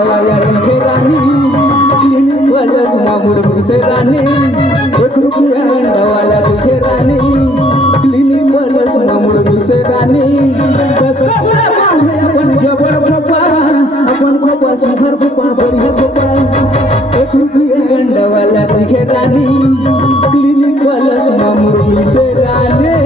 अंडावाला दिखे रानी क्लिनिक वाला सुमामुड़ से रानी 1 रुपया अंडावाला दिखे रानी क्लिनिक वाला सुमामुड़ से रानी अपन जबर खोपा अपन खोपा सुधर खोपा बढ़िया खोपा 1 रुपया अंडावाला दिखे रानी क्लिनिक वाला सुमामुड़ से रानी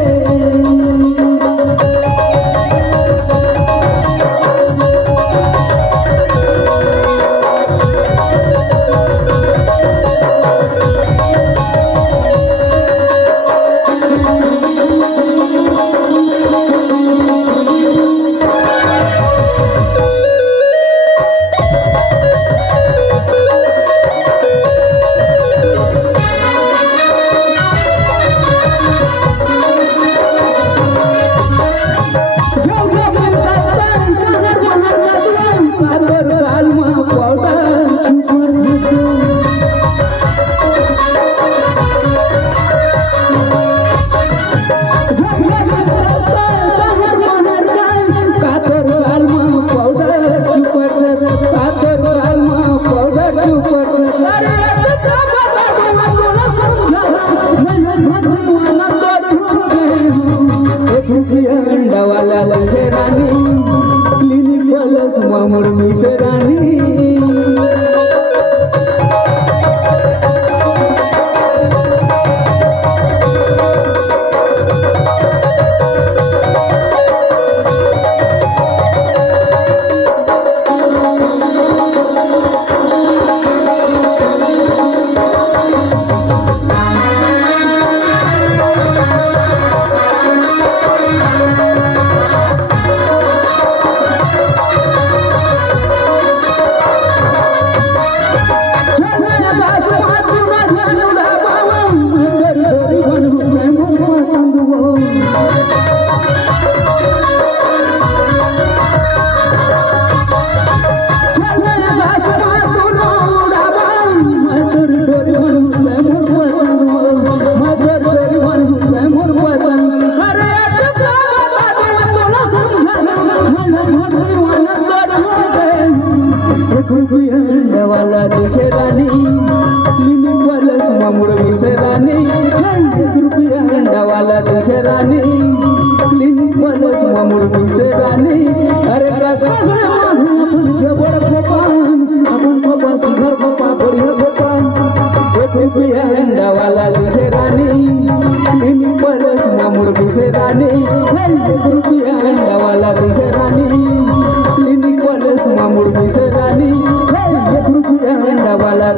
अंडावाला दिखे रानी क्लिनिक वाला सुमामुड़ से रानी अंडावाला दिखे रानी क्लिनिक वाला सुमामुड़ से रानी 1 रुपया अंडावाला दिखे रानी क्लिनिक वाला सुमामुड़ से रानी अरे अपन जबर खोपा अपन खोपा सुधर खोपा बढ़िया खोपा 1 रुपया अंडावाला दिखे रानी क्लिनिक वाला सुमामुड़ से रानी 1 रुपया अंडावाला दिखे रानी क्लिनिक वाला सुमामुड़ से रानी 1 रुपया अंडावाला